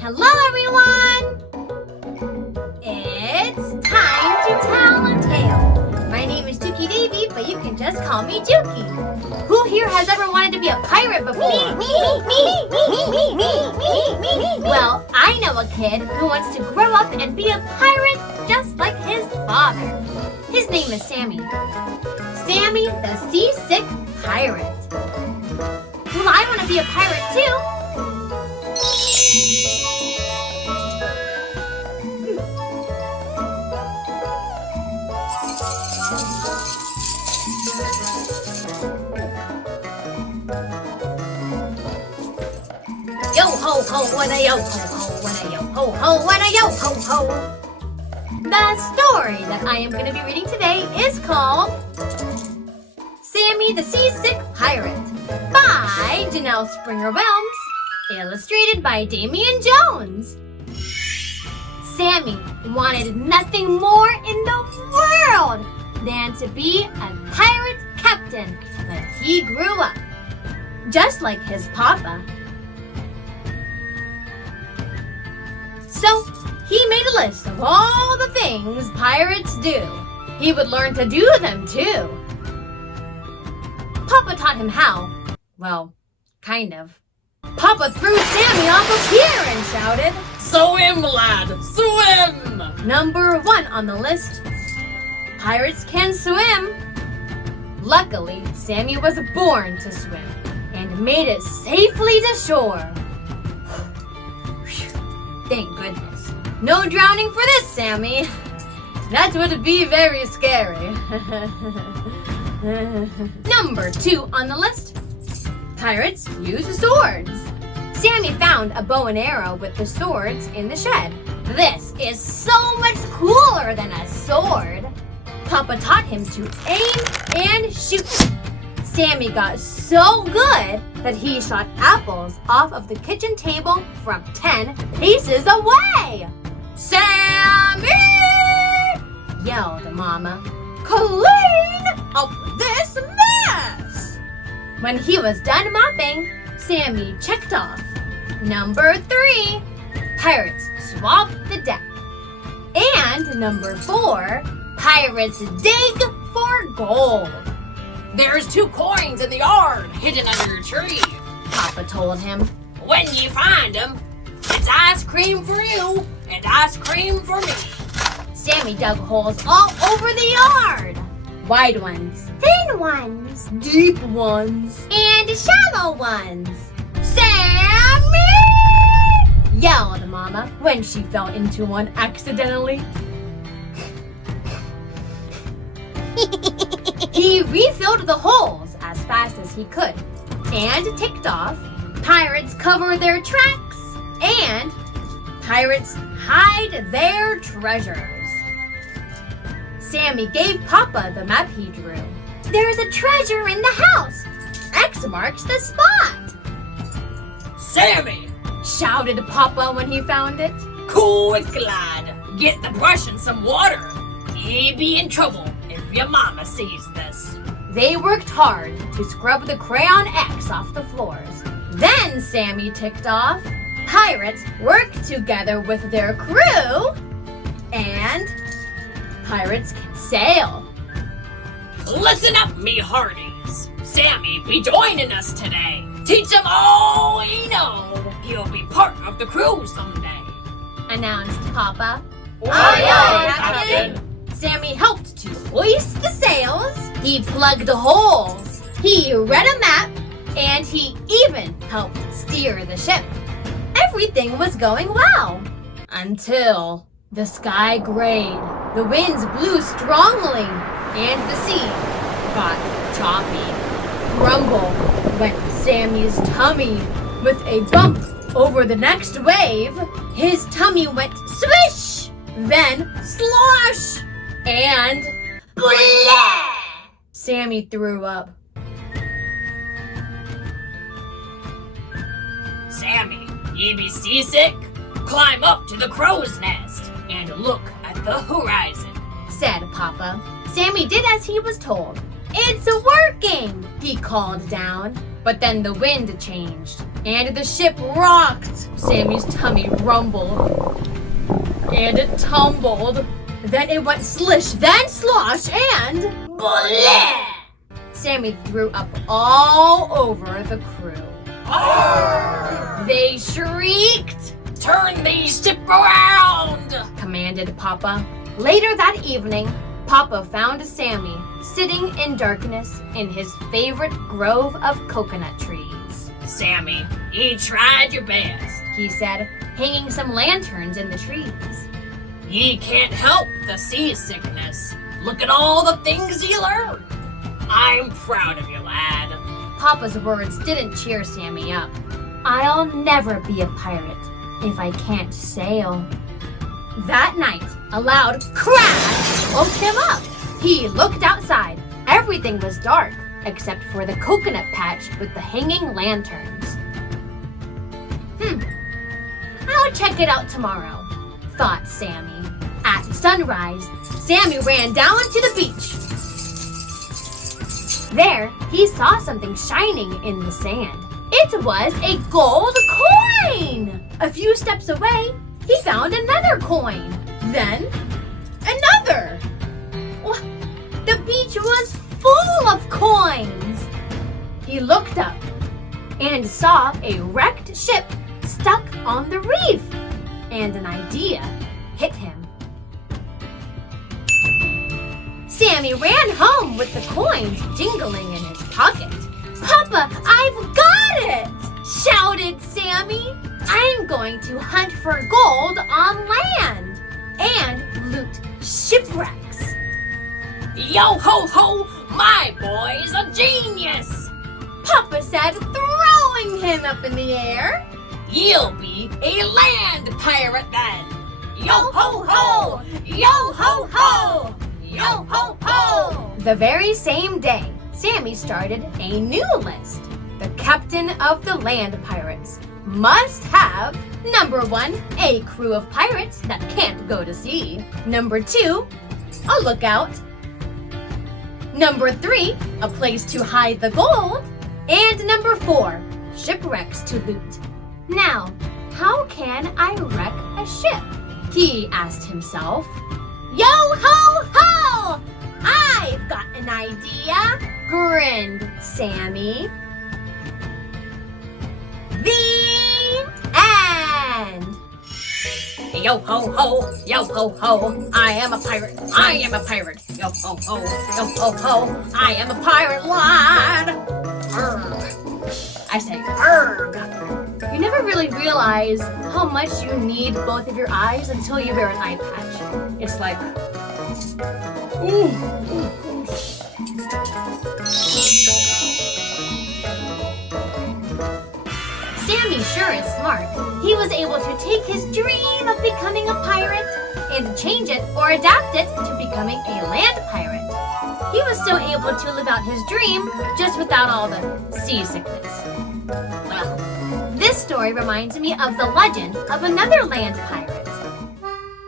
Hello, everyone! It's time to tell a tale. My name is Jukie Davie, but you can just call me Jukie. Who here has ever wanted to be a pirate before? Me. Well, I know a kid who wants to grow up and be a pirate just like his father. His name is Sammy. Sammy the Seasick Pirate. Well, I want to be a pirate too. Yo ho ho, what a yo ho ho, what a yo ho ho, what a yo ho ho. The story that I am going to be reading today is called Sammy the Seasick Pirate by Janelle Springer-Willms, illustrated by Damien Jones. Sammy wanted nothing more in the world than to be a pirate captain when he grew up, just like his papa. So he made a list of all the things pirates do. He would learn to do them too. Papa taught him how. Well, kind of. Papa threw Sammy off a pier and shouted, "Swim, lad, swim!" Number 1 on the list. Pirates can swim. Luckily, Sammy was born to swim and made it safely to shore. Thank goodness. No drowning for this, Sammy. That would be very scary. Number 2 on the list. Pirates use swords. Sammy found a bow and arrow with the swords in the shed. This is so much cooler than a sword. Papa taught him to aim and shoot. Sammy got so good that he shot apples off of the kitchen table from 10 paces away. "Sammy!" yelled Mama. "Clean up this mess!" When he was done mopping, Sammy checked off. Number 3, pirates swab the deck. And number 4, pirates dig for gold. "There's 2 coins in the yard hidden under a tree," Papa told him. "When you find them, it's ice cream for you and ice cream for me." Sammy dug holes all over the yard. Wide ones, thin ones, deep ones, and shallow ones. "Sammy!" yelled Mama when she fell into one accidentally. He refilled the holes as fast as he could and ticked off, "Pirates cover their tracks," and "Pirates hide their treasures." Sammy gave Papa the map he drew. "There's a treasure in the house. X marks the spot." "Sammy!" shouted Papa when he found it. "Quick, lad, get the brush and some water. You'd be in trouble if your mama sees this." They worked hard to scrub the crayon X off the floors. Then Sammy ticked off, "Pirates work together with their crew," and "Pirates can sail." "Listen up, me hearties. Sammy be joining us today. Teach him all he knows. He'll be part of the crew someday," announced Papa. Aye, aye, Captain. Sammy helped to hoist the sails. He plugged holes. He read a map, and he even helped steer the ship. Everything was going well until the sky grayed. The winds blew strongly, and the sea got choppy. Grumble went Sammy's tummy. With a bump over the next wave, his tummy went swish, then slosh, and blah! Sammy threw up. "Sammy, you be seasick? Climb up to the crow's nest and look at the horizon," said Papa. Sammy did as he was told. "It's working!" he called down. But then the wind changed. and the ship rocked. Sammy's tummy rumbled, and it tumbled. Then it went slish, then slosh, and bleh! Sammy threw up all over the crew. Arr! They shrieked. Turn the ship around! Commanded Papa. Later that evening, Papa found Sammy sitting in darkness in his favorite grove of coconut trees. Sammy, you tried your best. He said, hanging some lanterns in the trees. Ye can't help the seasickness. Look at all the things ye learned. I'm proud of you, lad. Papa's words didn't cheer Sammy up. I'll never be a pirate if I can't sail. That night, a loud crash woke him up. He looked outside. Everything was dark except for the coconut patch with the hanging lanterns. I'll check it out tomorrow, thought Sammy. At sunrise, Sammy ran down to the beach. There, he saw something shining in the sand. It was a gold coin! A few steps away, he found another coin. Then, another! The beach was full of coins! He looked up and saw a wrecked ship stuck on the reef. And an idea hit him. Sammy ran home with the coins jingling in his pocket. Papa, I've got it! Shouted Sammy. I'm going to hunt for gold on land and loot shipwrecks. Yo ho ho, my boy's a genius! Papa said, throwing him up in the air. You'll be a land pirate then! Yo ho ho! Yo ho ho! Yo ho ho! The very same day, Sammy started a new list. The captain of the land pirates must have, number 1, a crew of pirates that can't go to sea. Number 2, a lookout. Number 3, a place to hide the gold. And number 4, shipwrecks to loot. Now, how can I wreck a ship? He asked himself. Yo ho ho! I've got an idea, grinned Sammy. The end. Yo ho ho, yo ho ho, I am a pirate, I am a pirate. Yo ho ho, yo ho ho, I am a pirate lad. Arrgh. I say arrgh. You never really realize how much you need both of your eyes until you wear an eye patch. It's like, Sammy sure is smart. He was able to take his dream of becoming a pirate and change it or adapt it to becoming a land pirate. He was still able to live out his dream just without all the seasickness. Well, this story reminds me of the legend of another land pirate.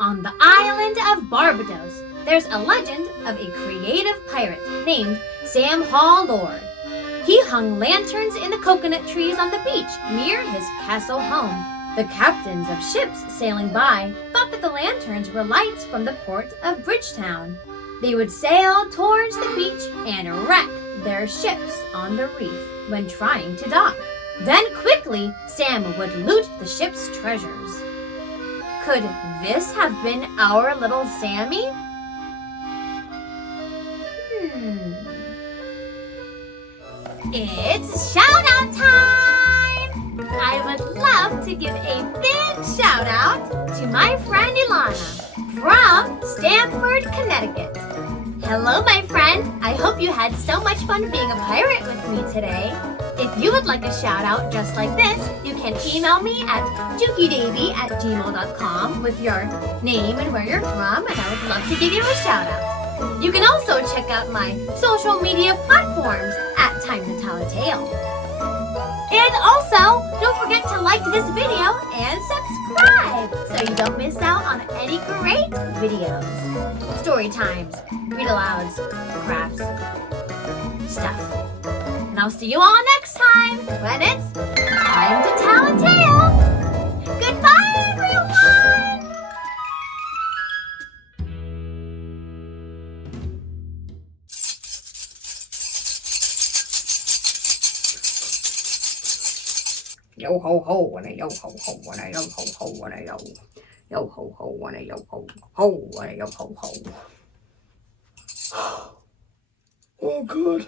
On the island of Barbados, there's a legend of a creative pirate named Sam Lord. He hung lanterns in the coconut trees on the beach near his castle home. The captains of ships sailing by thought that the lanterns were lights from the port of Bridgetown. They would sail towards the beach and wreck their ships on the reef when trying to dock. Then quickly, Sam would loot the ship's treasures. Could this have been our little Sammy? It's shout-out time! I would love to give a big shout-out to my friend Ilana from Stamford, Connecticut. Hello, my friend. I hope you had so much fun being a pirate with me today. If you would like a shout-out just like this, you can email me at jukiedavie@gmail.com with your name and where you're from, and I would love to give you a shout-out. You can also check out my social media platforms at Time to Tell a Tale. And also, don't forget to like this video and subscribe so you don't miss out on any great videos. Story times, read-alouds, crafts, stuff. And I'll see you all next time when it's time to tell a tale. Goodbye, everyone! Yo ho ho and a yo ho ho and a yo ho ho and a yo. Yo ho ho and a yo ho ho and a yo ho ho. Oh, good.